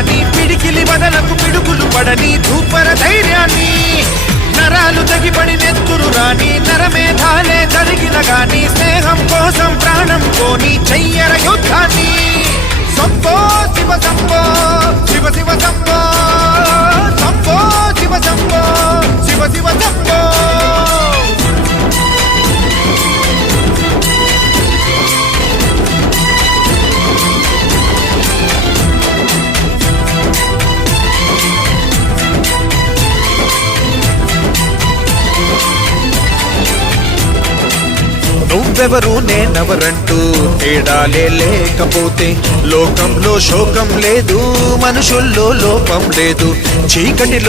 గాని పిడికిలి వదలకు పిడుగులు పడని ధూపర ధైర్యాన్ని నరాలు తెగిపడి నెత్తురు రాని నరమేధాలే జరిగిన గాని స్నేహం కోసం ప్రాణం కోని చెయ్యర యుద్ధాన్ని సంభో శివ సంభో శివ శివ సంభో సంభో శివ సంభో శివ శివ సంభో నువ్వెవరు నేనెవరంటూ తేడాలే లేకపోతే లోకంలో శోకం లేదు, మనుషుల్లో లోపం లేదు. చీకటిలో